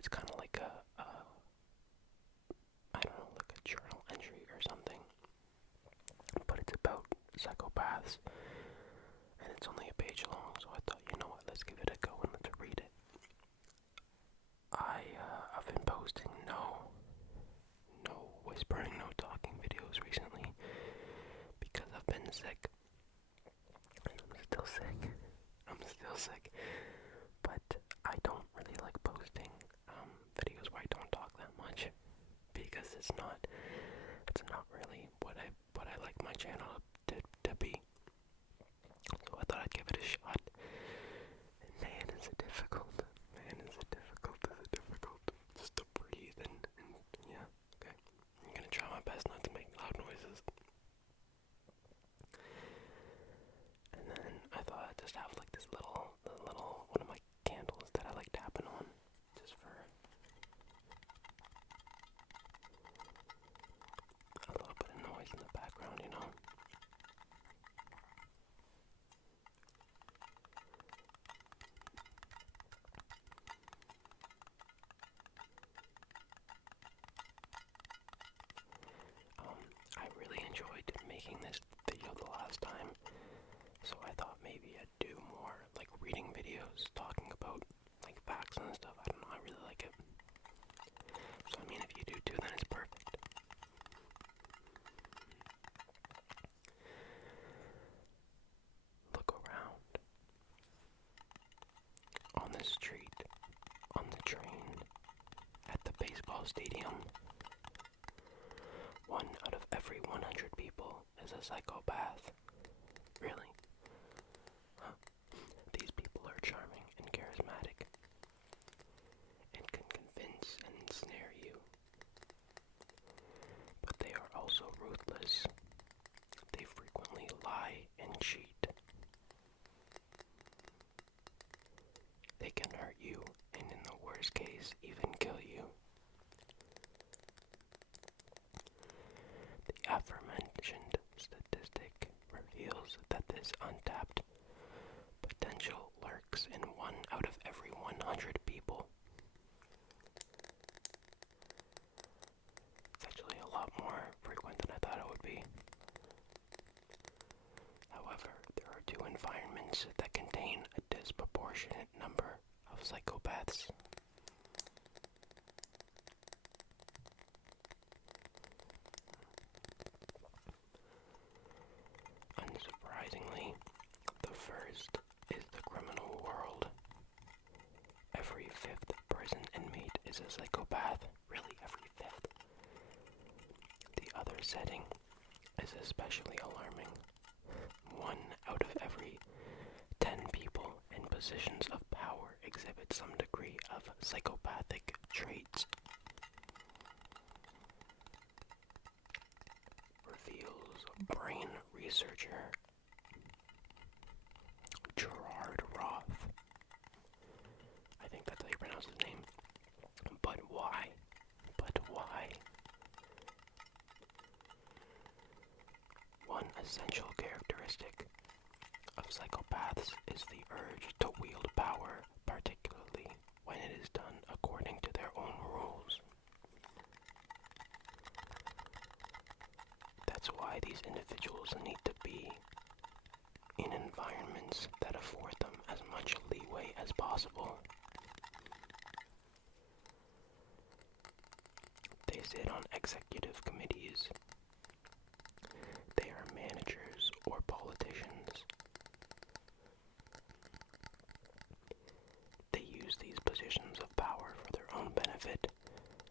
it's kind of like I don't know, like a journal entry or something. But it's about psychopaths, and it's only a page long, so I thought, you know what, let's give it a go and let's read it. I've been posting no whispering, no talking videos recently because I've been sick. And I'm still sick. But I don't really like posting videos where I don't talk that much because it's not really what I like my channel to be. So I thought I'd give it a shot. And man, is it difficult. Just to breathe and yeah, okay. I'm gonna try my best not to make loud noises. And then I thought I'd just have like this little one of my candles that I like tapping on, just for a little bit of noise in the background, you know. I really enjoyed making this video the last time, so I thought maybe I'd do more like reading videos, talking about like facts and stuff. I don't know, I really like it. So I mean, if you do too, then it's perfect. Look around. On the street, on the train, at the baseball stadium. 1 out of every 100 people is a psychopath. Really? Huh. These people are charming and charismatic and can convince and ensnare you. But they are also ruthless. They frequently lie and cheat. They can hurt you and in the worst case even kill you. The aforementioned statistic reveals that this untapped potential lurks in 1 out of every 100 people. It's actually a lot more frequent than I thought it would be. However, there are 2 environments that contain a disproportionate number of psychopaths. Unsurprisingly, the first is the criminal world. Every 5th prison inmate is a psychopath. Really, every 5th. The other setting is especially alarming. 1 out of every 10 people in positions of power exhibit some degree of psychopathic traits. Reveals brain researcher Gerard Roth. I think that's how you pronounce his name. But why? One essential characteristic of psychopaths is the urge to wield power, particularly when it is done according to their own rules. That's why these individuals need to be in environments that afford them as much leeway as possible. They sit on executive committees. They are managers or politicians. They use these positions of power for their own benefit,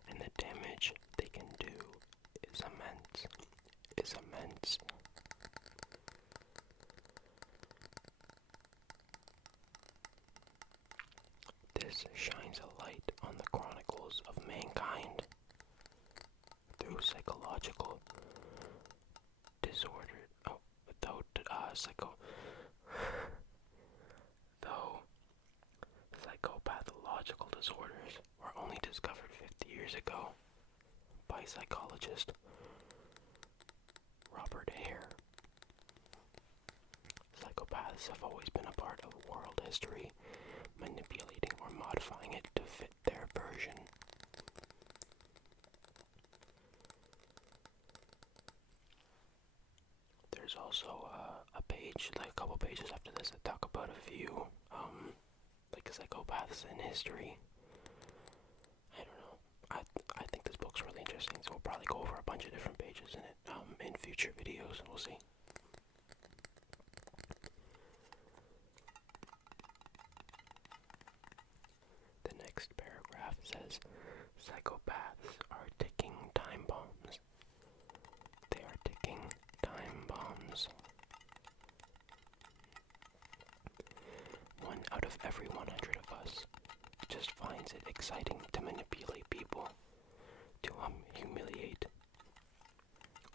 and the damage they can do is immense. This shines a light on the chronicles of mankind through psychological disorder. Though psychopathological disorders were only discovered 50 years ago by psychologist Robert Hare. Psychopaths have always been a part of world history, manipulating or modifying it to fit their version. There's also a page, like a couple pages after this, that talk about a few, like psychopaths in history. I don't know. I think this book's really interesting, so we'll probably go over a bunch of different pages in it in future videos. We'll see. The next paragraph says, psychopaths are ticking time bombs. They are ticking time bombs. 1 out of every 100 of us just finds it exciting to manipulate people, to humiliate,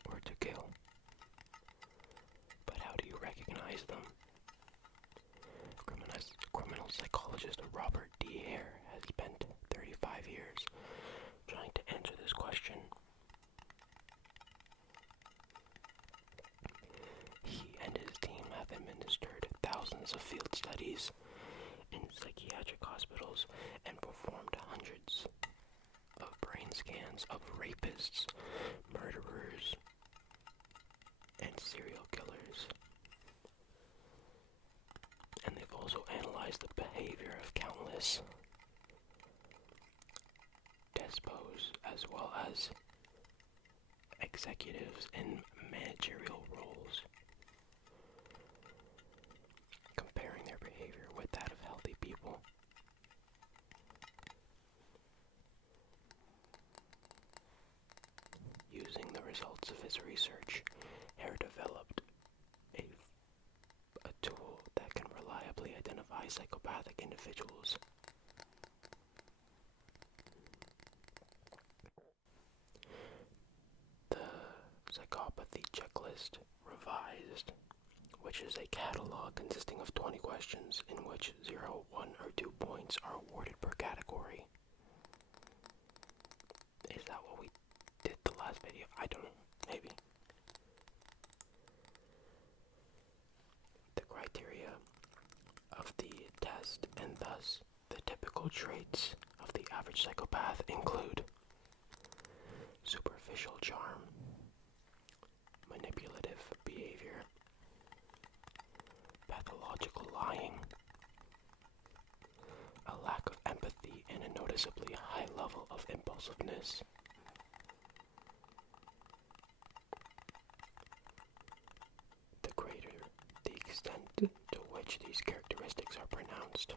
or to kill. But how do you recognize them? Criminal psychologist Robert D. Hare has spent 35 years trying to answer this question. He and his team have administered thousands of field studies in psychiatric hospitals and performed hundreds of brain scans of rapists, murderers, and serial killers. And they've also analyzed the behavior of countless despots as well as executives in managerial roles, comparing their behavior with that of healthy people. Using the results of his research, Hare developed a tool that can reliably identify psychopathic individuals. The Psychopathy Checklist Revised, which is a catalog consisting of 20 questions in which 0, 1, or 2 points are awarded per category. Is that what we did the last video? I don't know. Maybe. The criteria of the test and thus the typical traits of the average psychopath include superficial charm, manipulative behavior, pathological lying, a lack of empathy, and a noticeably high level of impulsiveness. The greater the extent to which these characteristics are pronounced,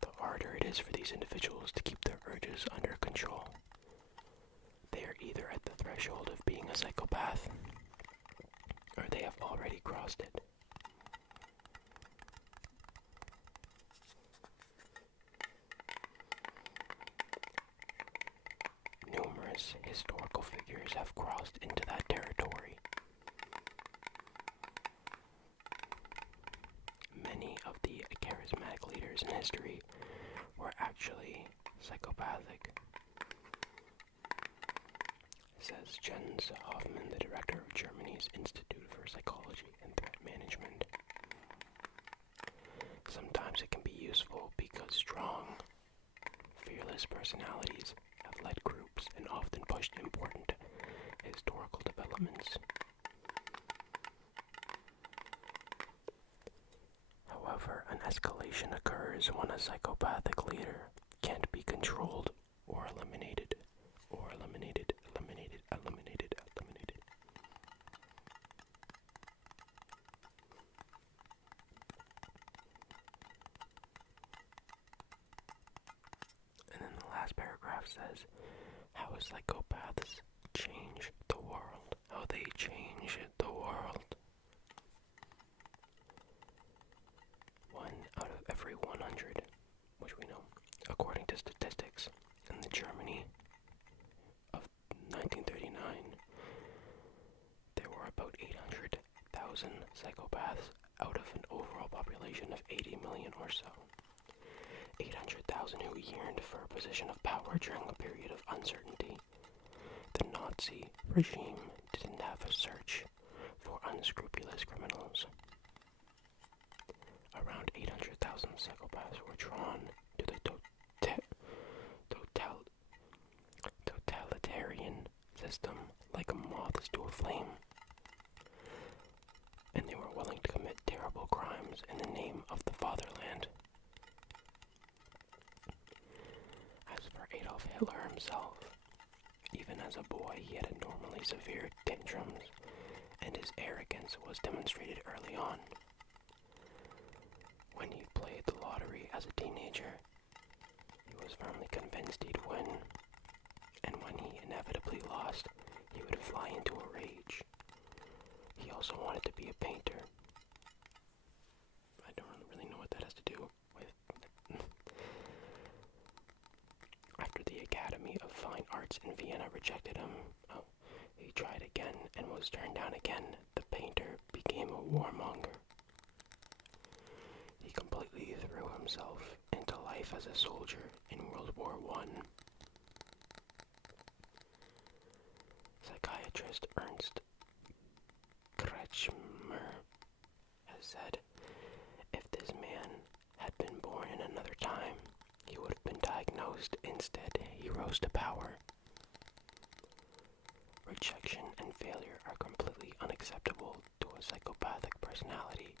the harder it is for these individuals to keep their urges under control. They are either at the threshold of being a psychopath, or they have already crossed it. Numerous historical figures have crossed into that territory. Many of the charismatic leaders in history were actually psychopathic, says Jens Hoffman, the director of Germany's Institute for Psychology and Threat Management. Sometimes it can be useful because strong, fearless personalities have led groups and often pushed important historical developments. However, an escalation occurs when a psychopathic leader can't be controlled or eliminated, or eliminated. And then the last paragraph says, how psychopaths change the world. How they change the world. 1 out of every 100, which we know, according to statistics, in the Germany of 1939, there were about 800,000 psychopaths out of an overall population of 80 million or so. 800,000 who yearned for a position of power during a period of uncertainty. The Nazi regime didn't have a search for unscrupulous criminals. Around 800,000 psychopaths were drawn to the moths to a flame, and they were willing to commit terrible crimes in the name of the fatherland. As for Adolf Hitler himself, even as a boy he had abnormally severe tantrums, and his arrogance was demonstrated early on. When he played the lottery as a teenager, he was firmly convinced he'd win, and when he inevitably lost, he would fly into a rage. He also wanted to be a painter. I don't really know what that has to do with... After the Academy of Fine Arts in Vienna rejected him, he tried again and was turned down again. The painter became a warmonger. He completely threw himself into life as a soldier in World War I. Psychiatrist Ernst Kretschmer has said, if this man had been born in another time, he would have been diagnosed. Instead, he rose to power. Rejection and failure are completely unacceptable to a psychopathic personality.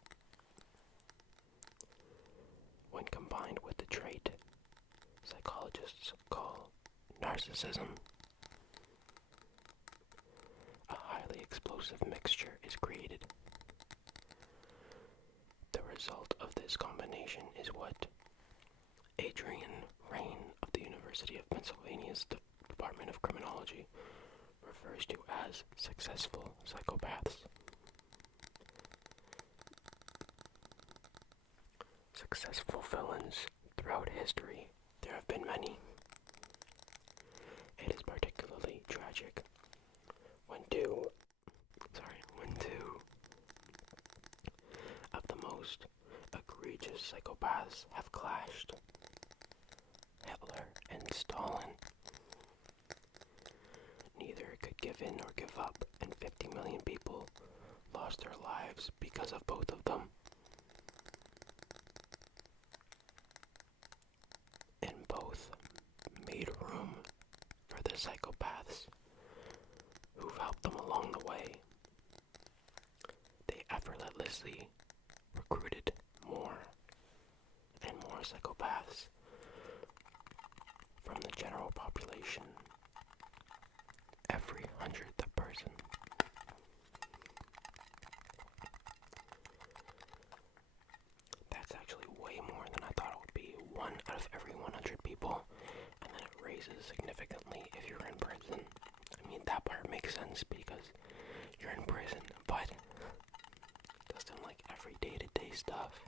When combined with the trait psychologists call narcissism, a highly explosive mixture is created. The result of this combination is what Adrian Rain of the University of Pennsylvania's Department of Criminology refers to as successful psychopaths. Successful villains throughout history, there have been many. It is particularly tragic when two of the most egregious psychopaths have clashed. Hitler and Stalin. Neither could give in or give up, and 50 million people lost their lives because of both of them. And both made room for the psychopaths who've helped them along the way. They effortlessly recruited more and more psychopaths from the general population. Every 100th person. That's actually way more than I thought it would be. 1 out of every 100 people. And then it raises significantly if you're in prison. I mean, that part makes sense because you're in prison, but just in like every day-to-day stuff,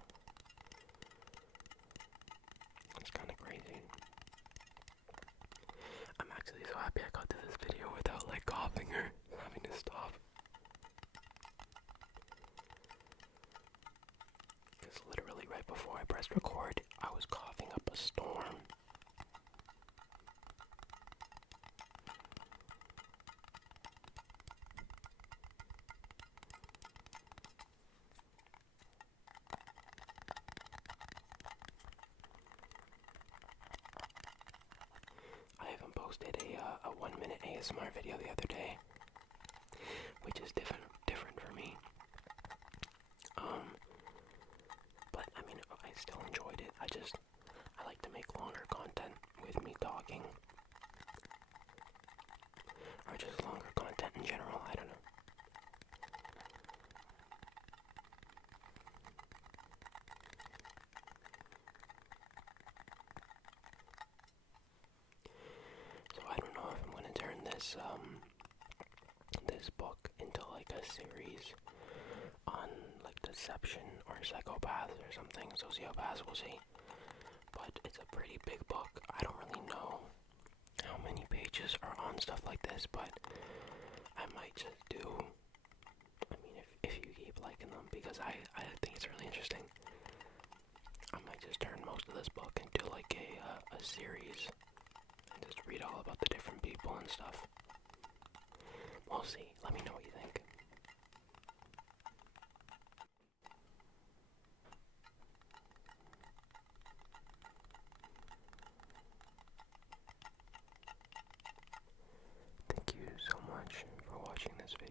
it's kind of crazy. I'm actually so happy I got to this video without like coughing or having to stop. Because literally right before I pressed record, I was coughing up a storm. I even posted a 1-minute ASMR video the other day, which is different for me. But I mean, I still enjoyed it. I like to make longer content with me talking, or just longer content in general. I don't know. So I don't know if I'm gonna turn this book into like a series on like deception or psychopaths or something, sociopaths, we'll see. But it's a pretty big book. I don't really know how many pages are on stuff like this, but I might just do, I mean, if you keep liking them, because I think it's really interesting, I might just turn most of this book into like a series and just read all about the different people and stuff. We'll see. Let me know what you think. Thank you so much for watching this video.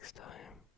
next time.